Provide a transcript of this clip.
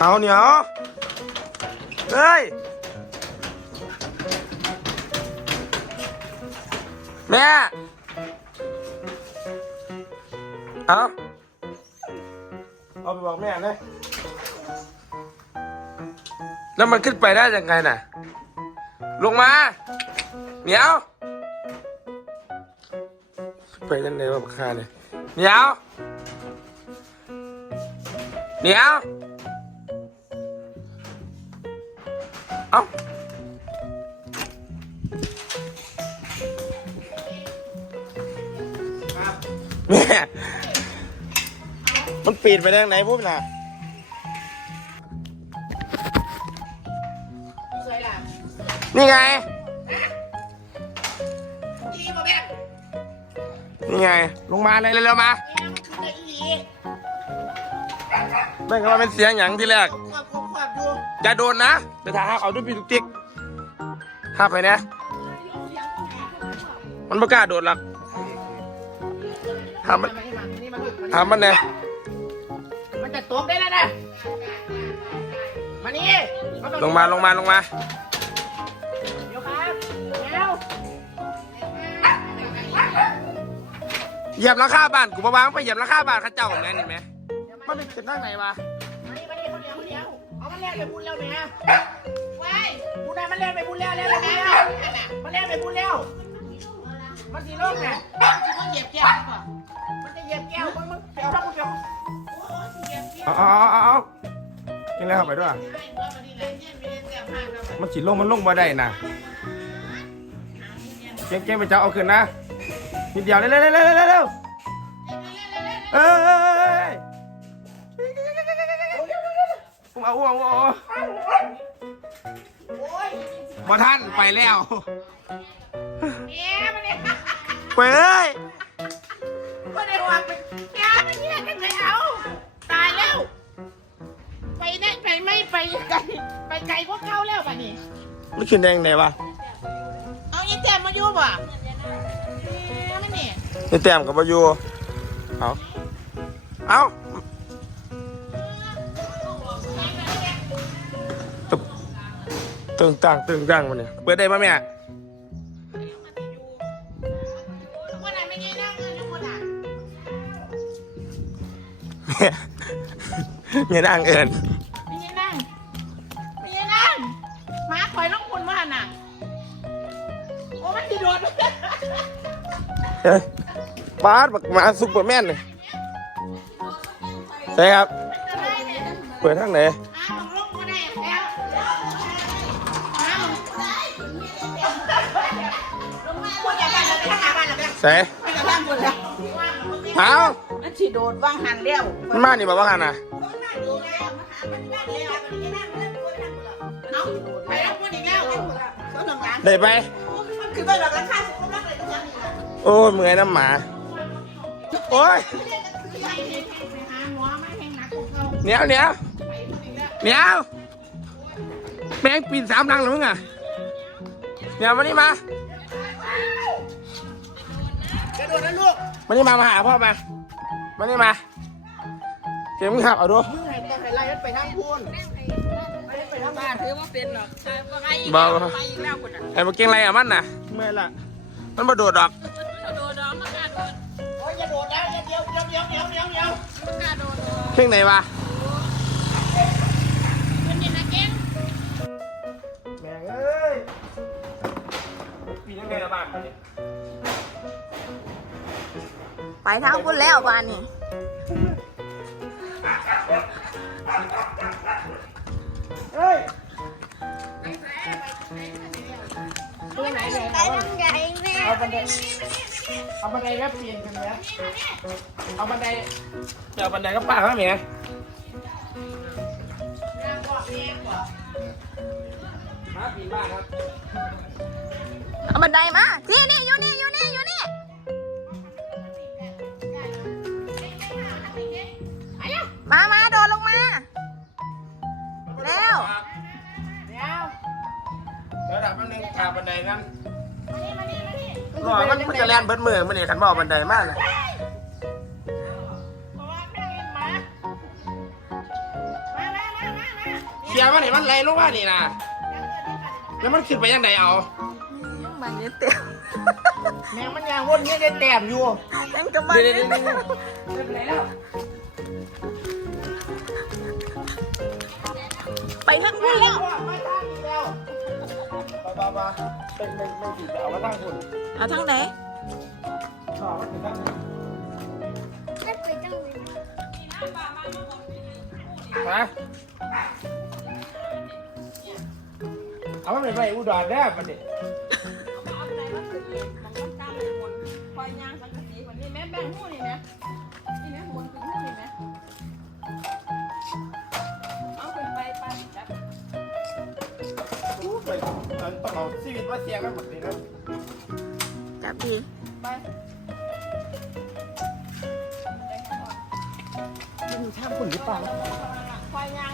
เอาเหนียวเฮ้ย แม่ เอาเอาไปบอกแม่เลยแล้วมันขึ้นไปได้ยังไงน่ะ ลงมาเหนียวไปยังไงวะบักคาเนี่ยเหนียวเหนียว เอ้าแม่มันปีนไปได้ยังไงพวกน่ะสวยล่ะนี่ไง อีบ่แม่นี่ไง ลงมาเลยเร็วๆมา แม่มันคือได้อีหลีไม่ก็ว่าเป็นเสียงอย่างที่แรกค อย่าโดนนะไปถ่ายห้าเอาด้วยปีตุกติ๊กห้าไปนะ มันไม่กล้าโดดหรอกห้ามมันมานี่มานี่มาลูกห้ามมันเนี่ยมันจะตกได้แล้วนะมานี่ลงมาลงมาลงมาเดี๋ยวครับเดี๋ยวเหยียบหลังคาบ้านกูมาวางไปเหยียบหลังคาบ้านเข้าเจ้าแม่นี่ไหมมันเป็นขึ้นทางไหนวะ แลกไปบุญแล้วเนี่ยไว้บุญนะมันแลกไปบุญแล้วแล้วแล้วแล้วมันแลกไปบุญแล้ว มันสีโลกเนี่ยมันเหยียบแก้วป่ะมันจะเหยียบแก้วมึงมึงเดี๋ยวถ้ามึงเดี๋ยวเอาเอาเอาเอาเอายังไงเข้าไปด้วย มันฉีดลงมันลงมาได้นะเก่งเก่งไปเจ้าเอาขึ้นนะนิดเดียวเร็วเร็วเร็วเร็วเร็วเร็วเอ้ อุ้มเอาอุ้มเอาอุ้มเอาบ่ท่านไปแล้วเนี่ยมันเนี่ยไปเอ้ยก็ได้วางเป็นยาไม่เนี่ยกันเลยเอาตายแล้ว ไปได้ไปไม่ไปไกลไปไกลกว่าเก่าแล้วป่ะนี่มันขึ้นแดงไหนวะเอาอีแจมมาอยู่ป่ะเนี่ยไม่เนี่ย นี่แต้มกับมาอยู่เอาเอา ตึงตังตึงตังมันเนี่ยเปิดได้ปะแม่คนไหนไม่ไงนั่งเงินทุกคนอะเงี้ยนั่งเอินไม่ไงนั่งไม่ไงนั่งหมาคอยน้องคุณว่าน่ะโอ้มันดีโดนเฮ้ยบาสบักหมาซุปเปอร์แมนเลยใช่ครับ เปิดทางไหน ใส่ไปกับบ้านคนแล้วเอามันฉีโดดว่างหันเลี้ยวมันมานี่บอกว่ากันนะเอาไปแล้วคนอีกแล้วเขาหนุ่มร้านได้ไปคือไปแบบราคาสุดมากเลยทุกอย่างนี่โอ้ยเมื่อยน้ำหมา โอ้ยไปหาหมอไม่แห้งหนักของเขาเหนียวเหนียวไปคนอีกแล้วเหนียวแมงปีนสามรังเหรือมึงอะเหนียวมานี่มา กระโดดนะลูกมานี่มามาหาพ่อมามานี่มาเดี๋ยวมึงขับเอาดูมึงให้แต่ให้ไล่มันไปนั่งพูนไม่ได้ไปนั่งบ้านถือว่าเป็นหรอกใช่ว่าไงอีกเบาไปอีกแล้วคุณอะไอ้มาเก่งไรอะมันน่ะเมื่อยละมันมาโดดดอกโดนน้องมากล้าโดนโอ้ยอย่าโดดนะอย่าเดียวเดียวเดียวเดียวเดียวเดียวกล้าโดนเพ่งไหนวะเป็นยังไงเก่งแม่งเอ้ยปียังไงละบ้าน ทางคุณแล้วบ้านนี้เฮ้ยตัวไหนเลยไปทางใหญ่แม่เอาบันไดเอาบันไดแม่เปลี่ยนกันแล้วเอาบันไดเดี๋ยวบันไดก็ป้าเขาเมียมาปีนบ้านครับเอาบันไดมานี่นี่อยู่นี่อยู่นี่อยู่นี่ มันมันจะแล่นเบิดมือมันนี่ขันบอกบันไดมากเลยเพราะว่าแม่เห็นหมามามามามามาเสียมันเห็นมันไหลลงมานี่นะแล้วมันขึ้นไปยังไงเอามันนี่เต็มแม่มันยางวนเนี่ได้แต้มอยู่ยังกับมันเดี๋ยวเดี๋ยวเดี๋ยวไปไหนแล้วไปทั้งพี่แล้วมาตั้งอีกแล้ว บ้าบ้าเป็นเป็นเป็นผีเอามาตั้งคุณเอาทั้งไหนชอบมันตั้งฮะเอามันไปไปอุดรได้ปะเนี่ย เอาชีวิตมาเสี่ยงกันหมดเลยนะจับดีไปมันมีท่าคุณหรือเปล่าคอยยาง